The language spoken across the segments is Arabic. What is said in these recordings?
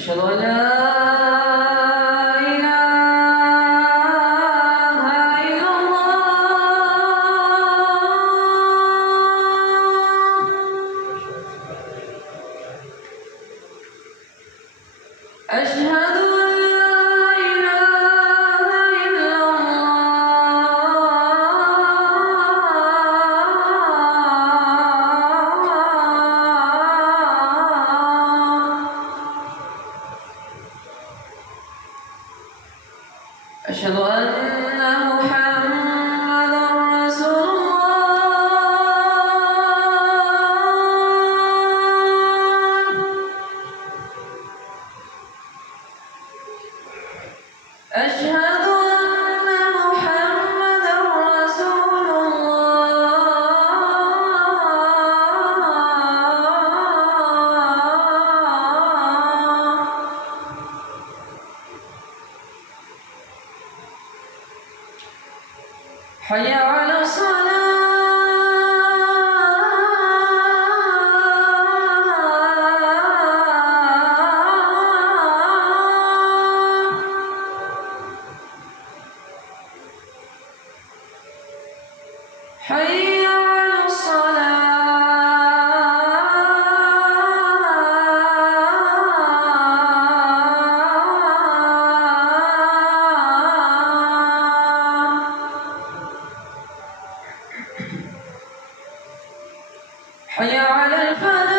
أشهد أن لا إله إلا الله. أشهد أن لا إله إلا الله. أشهد أن محمدًا رسول الله. أشهد أن محمدًا رسول الله. حي على الصلاة. حي على حي على الفلاح.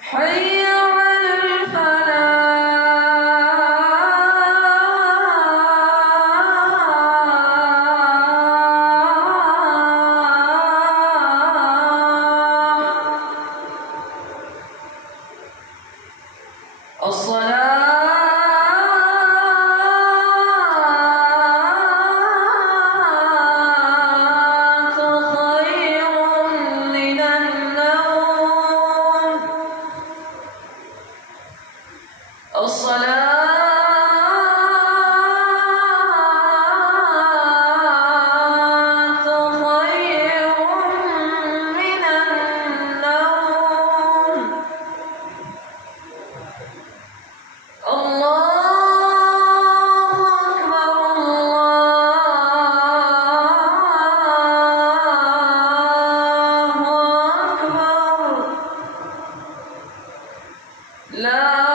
حي على الفلاح. الصلاة خير من النوم. الصلاة خير من النوم. الله أكبر الله أكبر. لا